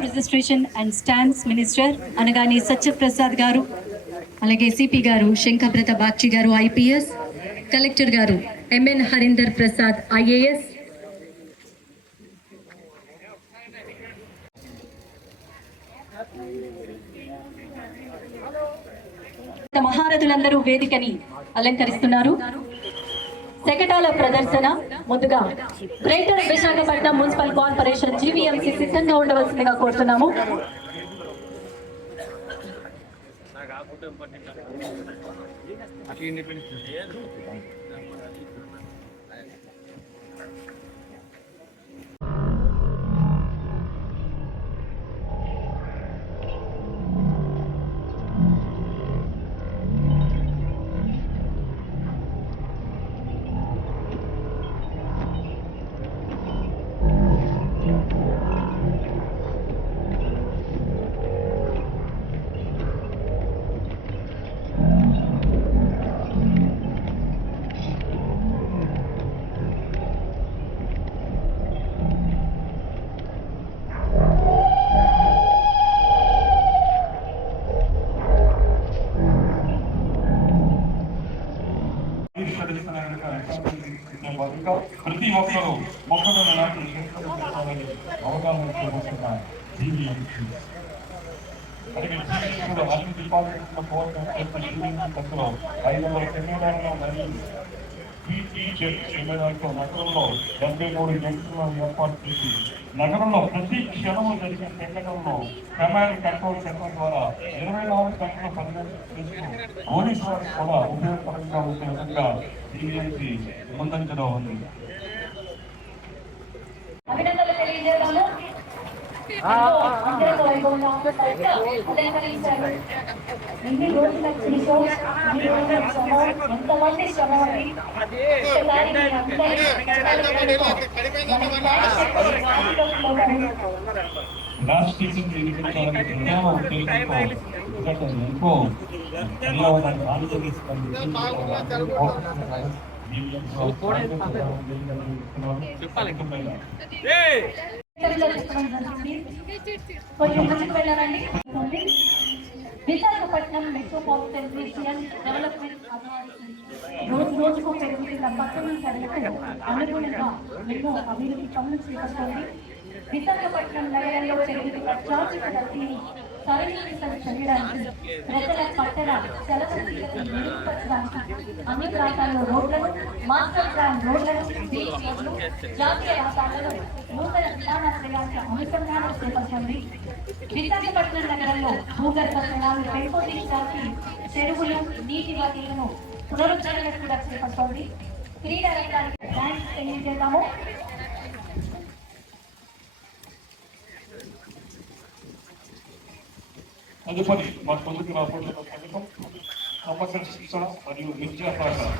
Registration and stamps minister Anagani Satyaprasad గారు, అలాగే CP గారు శంకబ్రత బాక్షి గారు ఐపీఎస్, కలెక్టర్ గారు ఎంఎన్ హరీందర్ ప్రసాద్ ఐఏఎస్, మహారథులందరూ వేదికని అలంకరిస్తున్నారు. శకటాల ప్రదర్శన ముందుగా greater Visakhapatnam municipal corporation GVMC సిద్ధంగా ఉండవలసిందిగా కోరుతున్నాము. ప్రతి ఒక్కరూ మొక్కలను నాటి అవగాహన చూపిస్తున్నారు. అన్ని డిపార్ట్మెంట్ల కోసం 500 కెమెరాలను మరియు కెమెరాలతో నగరంలో 73 జంక్షన్లను ఏర్పాటు చేసి నగరంలో ప్రతి క్షణము జరిగే సంఘటనలో కమాండ్ కంట్రోల్ సెంటర్ ద్వారా 24 గంటల పనిచేస్తూ పోలీసు వారికి కూడా ఉపయోగకరంగా ఉండే విధంగా జీవీఎంసీ ముందంజలో ఉంది. ఎన్ని రోజులు ఎంతమంది కొంచెం ముందుకు వెళ్ళారండి. Visakhapatnam metropolitan region development authority రోజు రోజుకు పెరుగుతున్న పట్టణ ధరలకు అనుగుణంగా ఎన్నో అభివృద్ధి పనులు చేపడుతుంది. విశాఖపట్నం నగరంలో పెరుగుతున్న ట్రాఫిక్ రద్దీని సరళీకృతం చేయడానికి ప్రజల పట్టణ చలనశీలతను మెరుగుపరచడానికి అన్ని ప్రాంతాల్లో రోడ్లను, మాస్టర్ ప్లాన్ రోడ్లను, బీచ్ రోడ్లు, జాతీయ రహదారులను నూతన విధానాశ్రయాలకు అనుసంధానం చేపడుతుంది. విశాఖపట్నం నగరంలో భూగర్భ జలాలు పెంపొందించడానికి చెరువులు, నీటి వనరులను పునరుద్ధరణ కూడా చేపడుతోంది. క్రీడా రంగానికి థ్యాంక్స్ తెలియజేద్దాము. తదుపరి మా ముందుకు రాబోతున్న పథకం సమగ్ర శిక్షణ మరియు విద్యా ప్రచారం.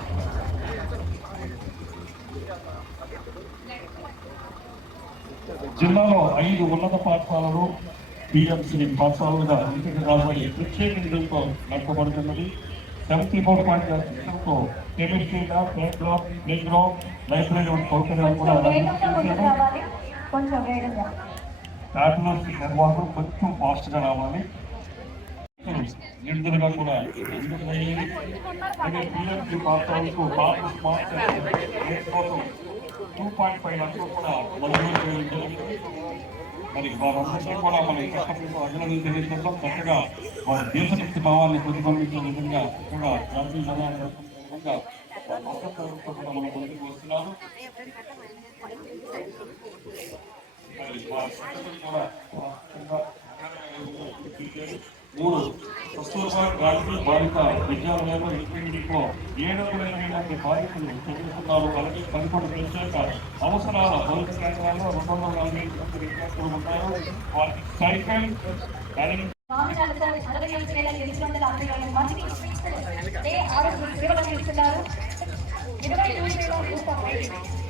జిల్లాలో 5 ఉన్నత పాఠశాలలు పిఎంసీ పాఠశాలలుగా ఎంపిక కాబడి ప్రత్యేక నిధులతో నడపబడుతున్నది. 74.6తో chemistry lab, playground, library సౌకర్యాలు కూడా కార్పొరేషన్ నిర్వాహకులు కొంచెం ఫాస్ట్గా రావాలి. విడుదలగా కూడా పిఎంసీ పాఠశాలకు స్మార్ట్ 2.5 లక్షలు కూడా మంజూరు చేయడం జరిగింది. మరి వారందరికీ కూడా మన కష్టపడితో అభినందన తెలియజేద్దాం. చక్కగా వారి దేశభక్తి భావాన్ని ప్రతిబింబించే విధంగా కూడా జాతీయ జనాలు విధంగా కూడా మన ముందుకు వస్తున్నారు. మరి వారి కూడా 3 కస్తూర్బా గాంధీ బాలిక విద్యాలయంలో ఇంటింటికో 700 బాలికలు చదువుతున్నారు. అలాగే 11 ప్రత్యేక అవసరాల భౌతిక కేంద్రాల్లో 240 విద్యార్థులు ఉన్నారు. వారికి సైకిల్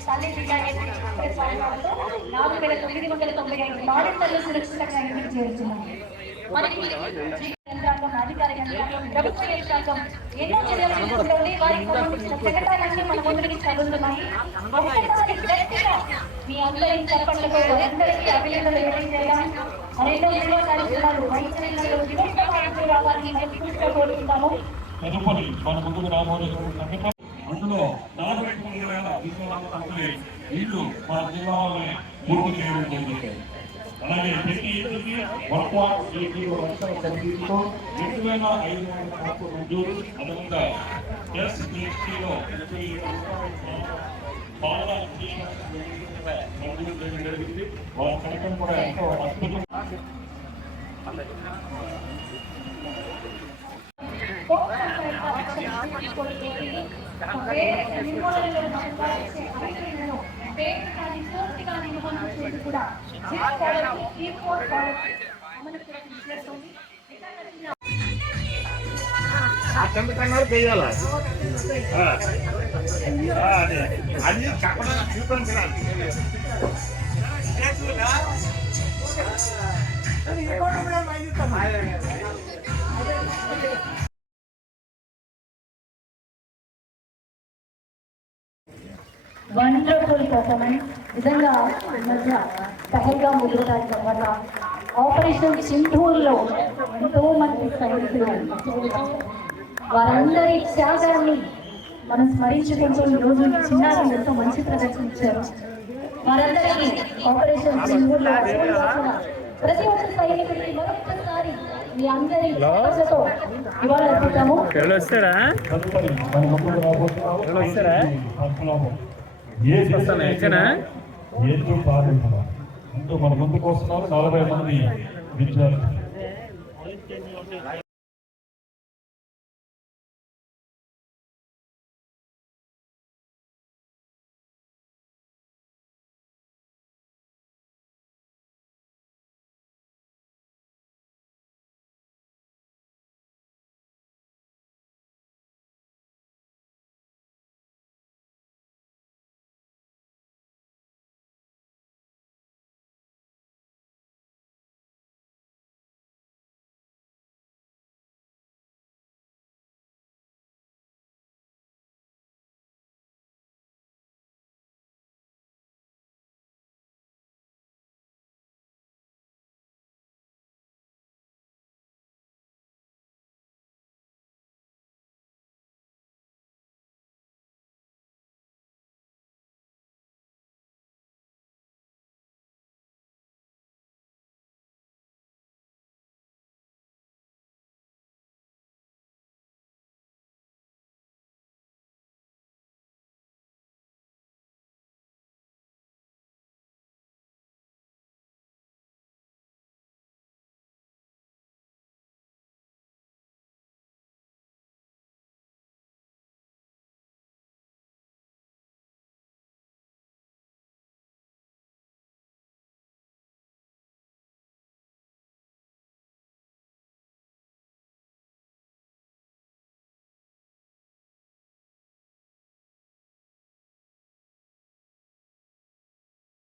తల్లి బిడ్డ ఎక్స్ప్రెస్ వాహనాలతో 4,995 బాలింతలు సురక్షితంగా ఇంటికి చేరుతున్నాయి. మనకి యంత్రాంగం, అధికార యంత్రాంగం, ప్రభుత్వ యంత్రాంగం ఎన్నో చర్యలు తీసుకుంటోంది. వారికి సంబంధించిన ప్రకటనలన్నీ మన ముందుకి చదువుతున్నాయి. ఒక్కసారి గట్టిగా మీ అందరి చప్పట్లతో అందరికీ అభినందనలు తెలియజేయాలి. మరెన్నో ఎన్నో కార్యక్రమాలు వైద్యులలో వినూత్నమైనటువంటి రావాలని నేను కోరుకుంటాము. తదుపరి మన ముందుకు రాబోయేటువంటి సంఘటన అందులో 43,000 ఇల్లు మన జిల్లాలో పూర్తి చేయడం జరిగింది. అలాగే ప్రతి ఇంటికి 1.8 లక్షల సబ్సిడీతో 2,500 కోట్ల మంజూరు. అదేవిధంగా ఎస్బీసీలో మంజూరు చేయడం జరిగింది. వాళ్ళ కనెక్షన్ కూడా ఎంతో అద్భుతం. అది చెప్పడం చూపించాలి. Wonderful performance. నిజంగా ఈ మధ్య పహల్గా ముద్రదాని తర్వాత ఆపరేషన్ సింధూర్లో ఎంతో మంది సైనికులు వారందరి త్యాగాన్ని మనం స్మరించుకుంటూ ఈరోజు చిన్నారి ఎంతో మంచి ప్రదర్శన ఇచ్చారు. వారందరికీ ఆపరేషన్ సింధూర్లో ప్రతి ఒక్క సైనికుడికి మరొకసారి మీ అందరి తో ఇవాళ అర్పిస్తాము. తదుపరి మన ముందుకు రాబోతున్నాము ఏజీ పాల్గొంటున్నారు. ముందు మన ముందుకు వస్తున్నారు 40 మంది విద్యార్థులు.